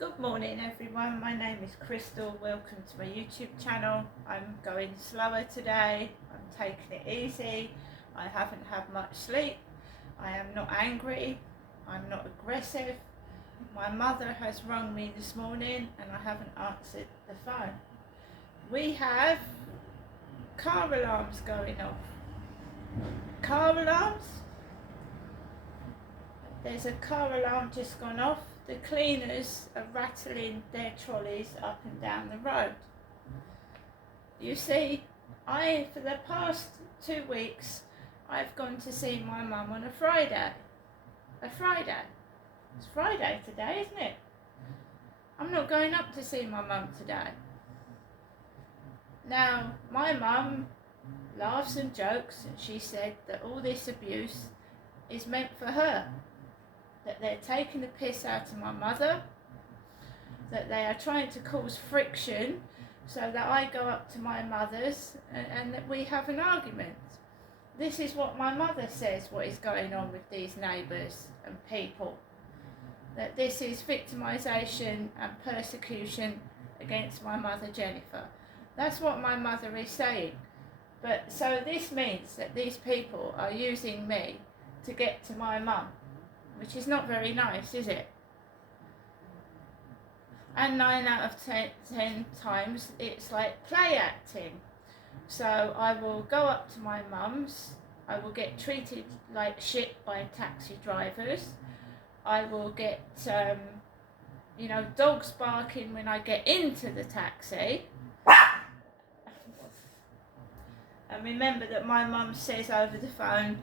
Good morning everyone, my name is Crystal. Welcome to my YouTube channel. I'm going slower today, I'm taking it easy. I haven't had much sleep, I am not angry, I'm not aggressive. My mother has rung me this morning and I haven't answered the phone. We have car alarms going off. Car alarms? There's a car alarm just gone off. The cleaners are rattling their trolleys up and down the road. You see, for the past 2 weeks, I've gone to see my mum on a Friday. It's Friday today, isn't it? I'm not going up to see my mum today. Now, my mum laughs and jokes, and she said that all this abuse is meant for her. That they're taking the piss out of my mother, that they are trying to cause friction so that I go up to my mother's and that we have an argument. This is what my mother says, what is going on with these neighbours and people. That this is victimisation and persecution against my mother Jennifer. That's what my mother is saying. But so this means that these people are using me to get to my mum, which is not very nice, is it? And 9 out of 10 times it's like play acting. So I will go up to my mum's, I will get treated like shit by taxi drivers, I will get dogs barking when I get into the taxi. And remember that my mum says over the phone,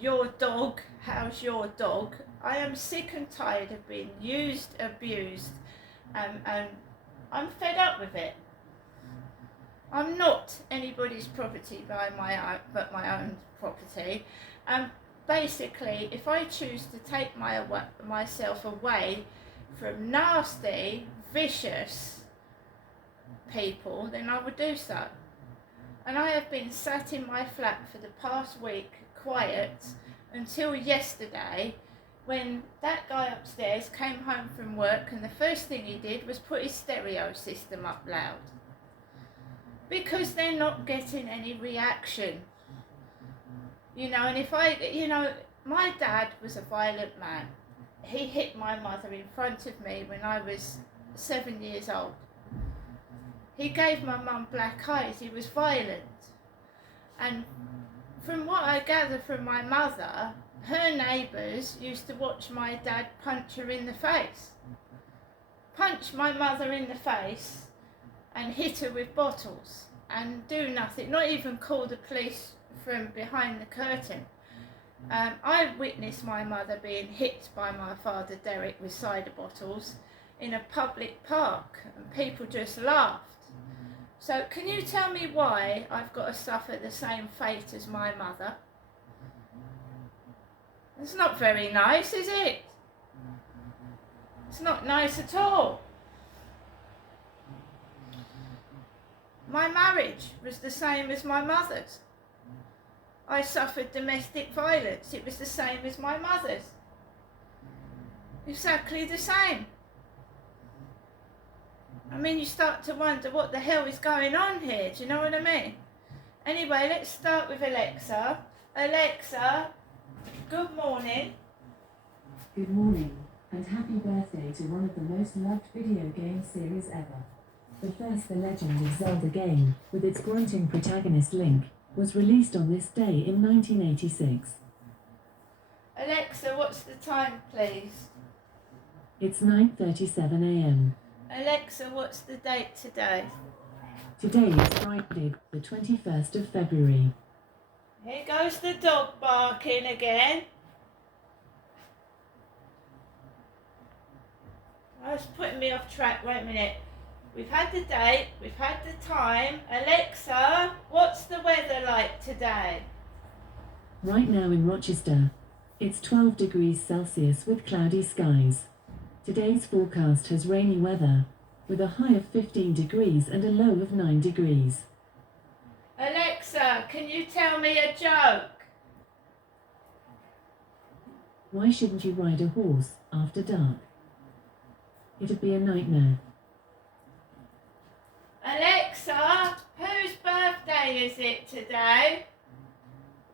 your dog, how's your dog? I am sick and tired of being used, abused, and I'm fed up with it. I'm not anybody's property but my own property. And basically, if I choose to take myself away from nasty, vicious people, then I would do so. And I have been sat in my flat for the past week, quiet, until yesterday, when that guy upstairs came home from work and the first thing he did was put his stereo system up loud. Because they're not getting any reaction. And my dad was a violent man. He hit my mother in front of me when I was 7 years old. He gave my mum black eyes, he was violent. And from what I gather from my mother, her neighbours used to watch my dad punch her in the face. Punch my mother in the face and hit her with bottles and do nothing, not even call the police from behind the curtain. I witnessed my mother being hit by my father Derek with cider bottles in a public park and people just laughed. So can you tell me why I've got to suffer the same fate as my mother? It's not very nice, is it? It's not nice at all. My marriage was the same as my mother's. I suffered domestic violence. It was the same as my mother's. Exactly the same. I mean, you start to wonder what the hell is going on here. Do you know what I mean? Anyway, let's start with Alexa. Alexa, good morning. Good morning, and happy birthday to one of the most loved video game series ever. The first The Legend of Zelda game, with its grunting protagonist Link, was released on this day in 1986. Alexa, what's the time, please? It's 9:37 a.m. Alexa, what's the date today? Today is Friday, the 21st of February. Here goes the dog barking again. Oh, it's putting me off track. Wait a minute. We've had the date, we've had the time. Alexa, what's the weather like today? Right now in Rochester, it's 12 degrees Celsius with cloudy skies. Today's forecast has rainy weather, with a high of 15 degrees and a low of 9 degrees. Alexa, can you tell me a joke? Why shouldn't you ride a horse after dark? it'd be a nightmare. Alexa, whose birthday is it today?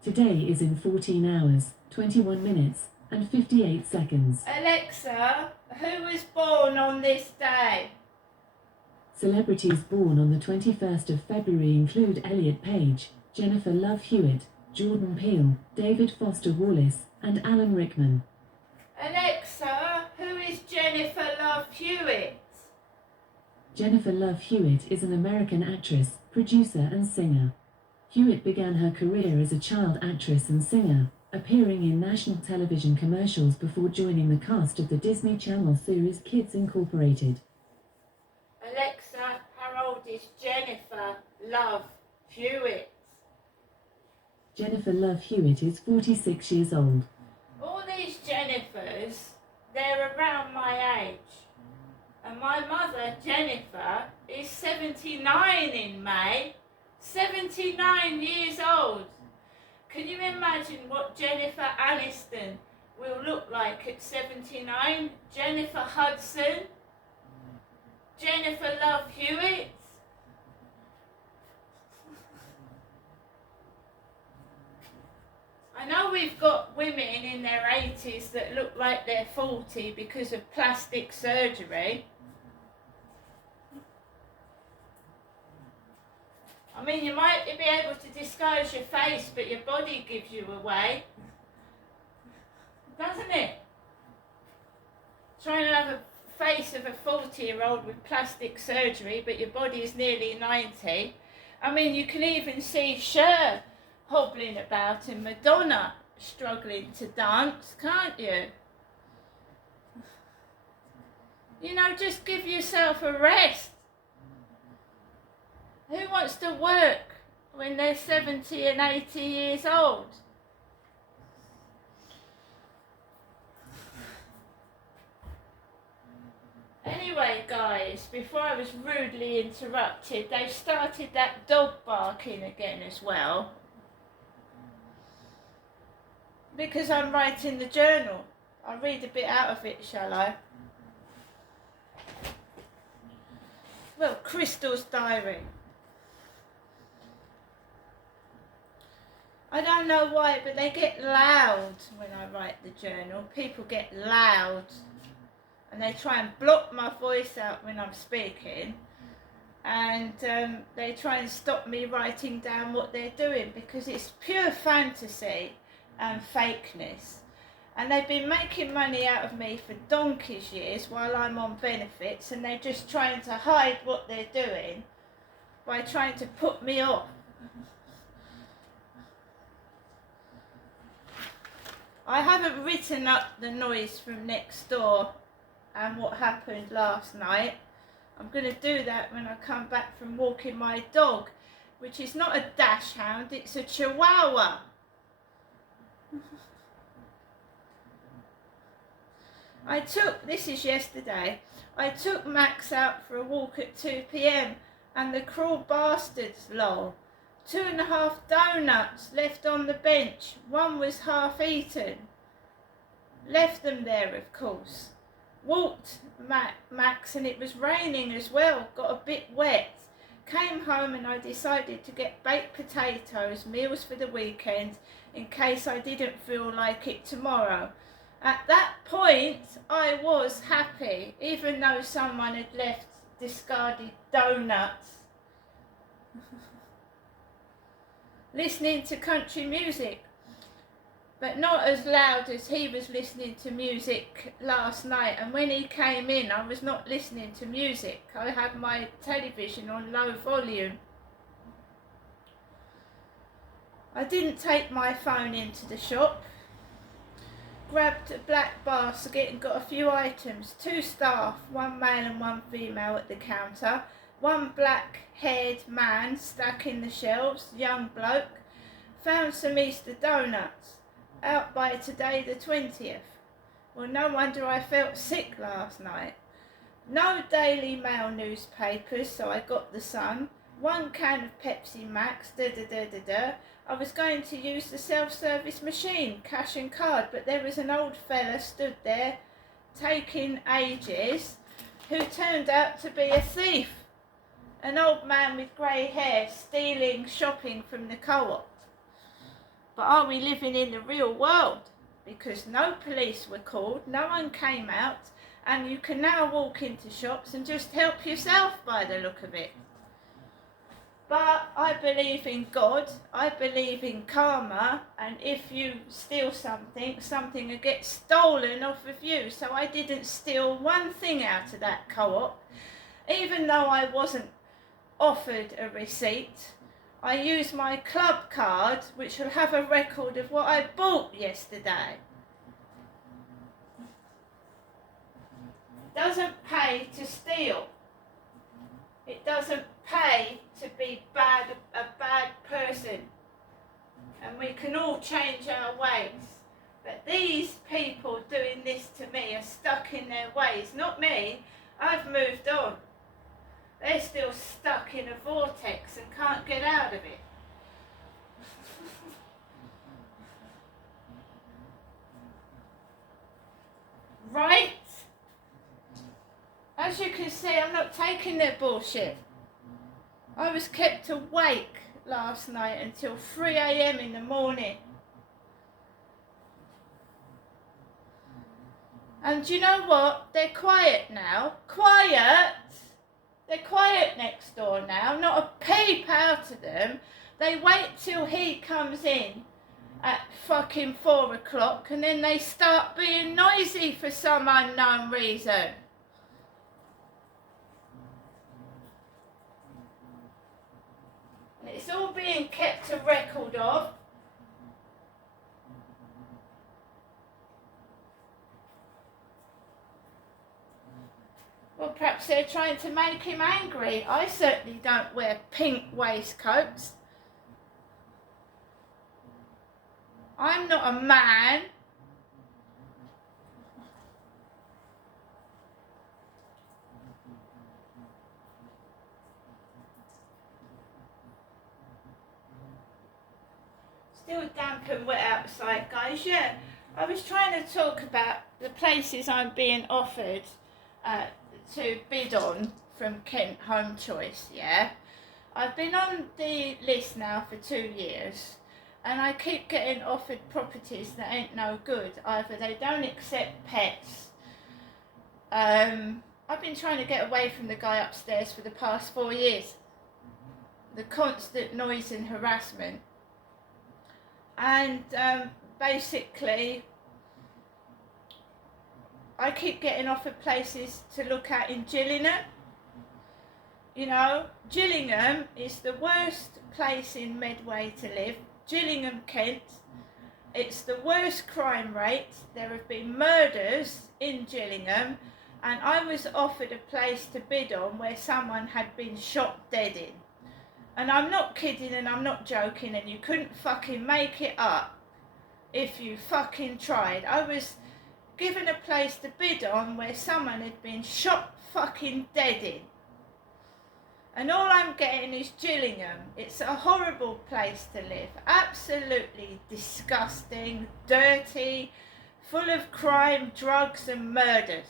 Today is in 14 hours, 21 minutes, and 58 seconds. Alexa, who was born on this day? Celebrities born on the 21st of February include Elliot Page, Jennifer Love Hewitt, Jordan Peele, David Foster Wallace, and Alan Rickman. Alexa, who is Jennifer Love Hewitt? Jennifer Love Hewitt is an American actress, producer and singer. Hewitt began her career as a child actress and singer, appearing in national television commercials before joining the cast of the Disney Channel series Kids Incorporated. Alexa, how old is Jennifer Love Hewitt? Jennifer Love Hewitt is 46 years old. All these Jennifers, they're around my age. And my mother, Jennifer, is 79 in May. 79 years old. Can you imagine what Jennifer Aniston will look like at 79? Jennifer Hudson? Jennifer Love Hewitt? I know we've got women in their 80s that look like they're 40 because of plastic surgery. I mean, you might be able to disguise your face, but your body gives you away. Doesn't it? Trying to have a face of a 40-year-old with plastic surgery, but your body is nearly 90. I mean, you can even see Cher hobbling about and Madonna struggling to dance, can't you? You know, just give yourself a rest. Who wants to work when they're 70 and 80 years old? Anyway, guys, before I was rudely interrupted, they started that dog barking again as well. Because I'm writing the journal. I'll read a bit out of it, shall I? Well, Crystal's diary. I don't know why, but they get loud when I write the journal. People get loud and they try and block my voice out when I'm speaking, and they try and stop me writing down what they're doing because it's pure fantasy and fakeness. And they've been making money out of me for donkey's years while I'm on benefits, and they're just trying to hide what they're doing by trying to put me off. I haven't written up the noise from next door and what happened last night. I'm going to do that when I come back from walking my dog, which is not a dachshund, it's a chihuahua. This is yesterday, I took Max out for a walk at 2 p.m. and the cruel bastards, lol. 2.5 donuts left on the bench, one was half eaten. Left them there, of course. Walked Max and it was raining as well, got a bit wet. Came home and I decided to get baked potatoes, meals for the weekend, in case I didn't feel like it tomorrow. At that point, I was happy, even though someone had left discarded donuts. Listening to country music, but not as loud as he was listening to music last night. And when he came in, I was not listening to music. I had my television on low volume. I didn't take my phone into the shop. Grabbed a black basket and got a few items. 2 staff, 1 male and 1 female at the counter. 1 black-haired man stacking the shelves, young bloke. Found some Easter donuts. Out by today the 20th. Well, no wonder I felt sick last night. No Daily Mail newspapers, so I got the Sun. 1 can of Pepsi Max, I was going to use the self-service machine, cash and card, but there was an old fella stood there taking ages. who turned out to be a thief. An old man with grey hair stealing shopping from the co-op. But are we living in the real world? Because no police were called, no one came out, and you can now walk into shops and just help yourself by the look of it. But I believe in God, I believe in karma, and if you steal something, something will get stolen off of you. So I didn't steal one thing out of that co-op, even though I wasn't offered a receipt. I used my club card, which will have a record of what I bought yesterday. It doesn't pay to steal. It doesn't pay to be a bad person. And we can all change our ways. But these people doing this to me are stuck in their ways. Not me. I've moved on. They're still stuck in a vortex and can't get out of it. Right? As you can see, I'm not taking their bullshit. I was kept awake last night until 3 a.m. in the morning. And do you know what? They're quiet now. Quiet! They're quiet next door now. Not a peep out of them. They wait till he comes in at fucking 4 o'clock and then they start being noisy for some unknown reason. It's all being kept a record of. Well, perhaps they're trying to make him angry. I certainly don't wear pink waistcoats. I'm not a man. Still damp and wet outside, guys. Yeah, I was trying to talk about the places I'm being offered to bid on from Kent Home Choice, yeah. I've been on the list now for 2 years and I keep getting offered properties that ain't no good. Either they don't accept pets. I've been trying to get away from the guy upstairs for the past 4 years. The constant noise and harassment. And basically, I keep getting offered places to look at in Gillingham. You know, Gillingham is the worst place in Medway to live. Gillingham, Kent. It's the worst crime rate. There have been murders in Gillingham, and I was offered a place to bid on where someone had been shot dead in. And I'm not kidding and I'm not joking, and you couldn't fucking make it up if you fucking tried. I was given a place to bid on where someone had been shot fucking dead in. And all I'm getting is Gillingham. It's a horrible place to live. Absolutely disgusting, dirty, full of crime, drugs and murders.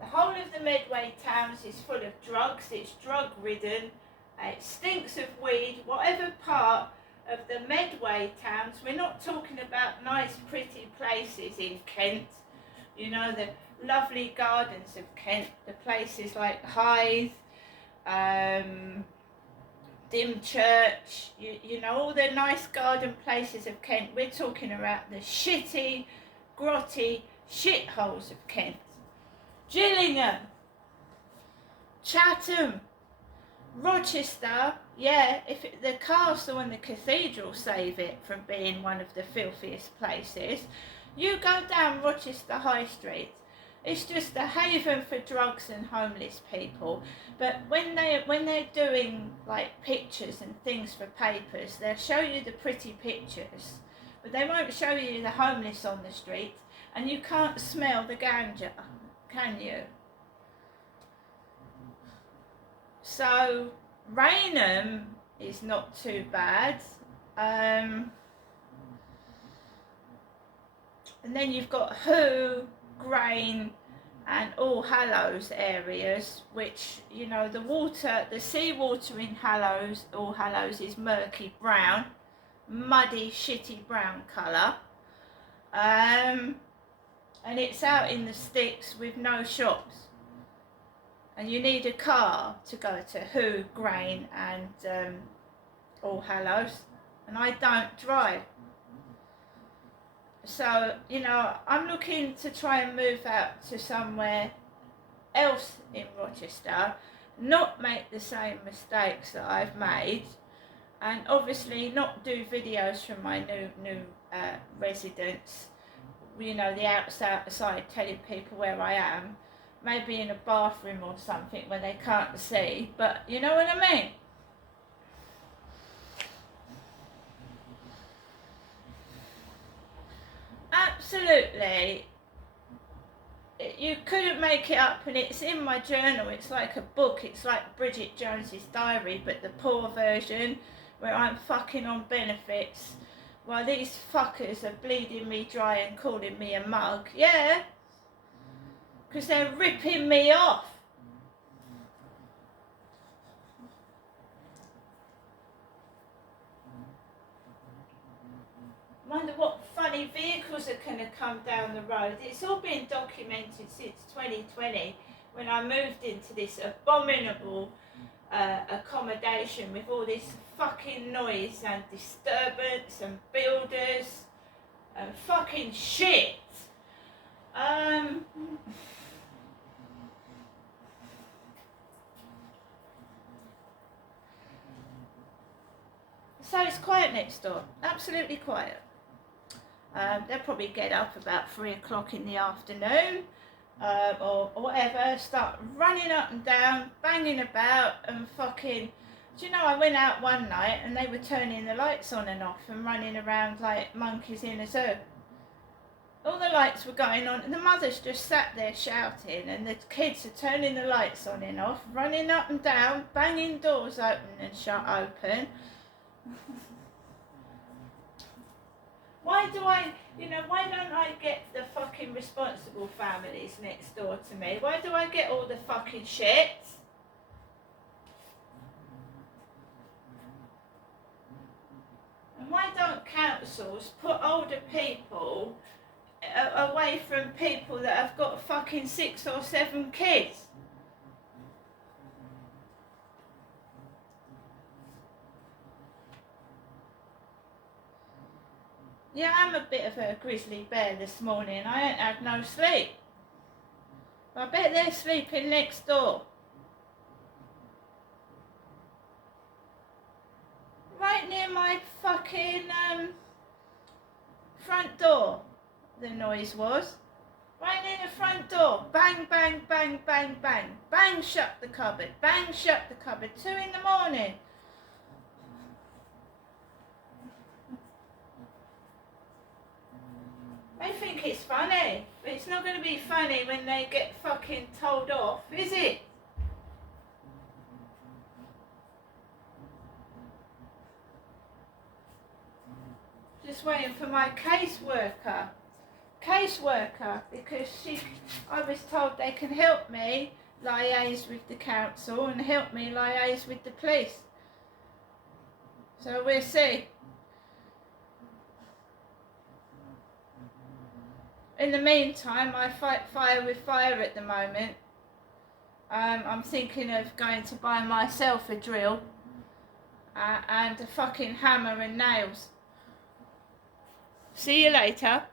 The whole of the Medway towns is full of drugs. It's drug-ridden. It stinks of weed. Whatever part of the Medway towns, we're not talking about nice, pretty places in Kent. You know, the lovely gardens of Kent, the places like Hythe, Dymchurch, you know, all the nice garden places of Kent. We're talking about the shitty, grotty shitholes of Kent. Gillingham, Chatham, Rochester, yeah, if the castle and the cathedral save it from being one of the filthiest places. You go down Rochester High Street, it's just a haven for drugs and homeless people. But when they're doing like pictures and things for papers, they'll show you the pretty pictures, but they won't show you the homeless on the street, and you can't smell the ganja, can you? So Rainham is not too bad. And then you've got Who, Grain and All Hallows areas, which, you know, the seawater in All Hallows is murky brown, muddy, shitty brown colour. And it's out in the sticks with no shops. And you need a car to go to Who, Grain and All Hallows. And I don't drive. So, you know, I'm looking to try and move out to somewhere else in Rochester, not make the same mistakes that I've made, and obviously not do videos from my new residence, you know, the outside telling people where I am, maybe in a bathroom or something where they can't see, but you know what I mean? Absolutely. You couldn't make it up, and it's in my journal. It's like a book. It's like Bridget Jones's diary, but the poor version where I'm fucking on benefits while these fuckers are bleeding me dry and calling me a mug. Yeah, because they're ripping me off. Wonder what funny vehicles are going to come down the road. It's all been documented since 2020 when I moved into this abominable accommodation with all this fucking noise and disturbance and builders and fucking shit. So it's quiet next door, absolutely quiet. They'll probably get up about 3 o'clock in the afternoon or whatever, start running up and down, banging about and fucking... Do you know, I went out one night and they were turning the lights on and off and running around like monkeys in a zoo. All the lights were going on and the mother's just sat there shouting and the kids are turning the lights on and off, running up and down, banging doors open and shut open. Why don't I get the fucking responsible families next door to me? Why do I get all the fucking shit? And why don't councils put older people away from people that have got fucking 6 or 7 kids? Yeah, I'm a bit of a grizzly bear this morning. I ain't had no sleep. I bet they're sleeping next door. Right near my fucking front door, the noise was. Right near the front door. Bang, bang, bang, bang, bang. Bang, shut the cupboard. Bang, shut the cupboard. 2 in the morning. They think it's funny, but it's not going to be funny when they get fucking told off, is it? Just waiting for my caseworker, because I was told they can help me liaise with the council and help me liaise with the police. So we'll see. In the meantime, I fight fire with fire at the moment. I'm thinking of going to buy myself a drill and a fucking hammer and nails. See you later.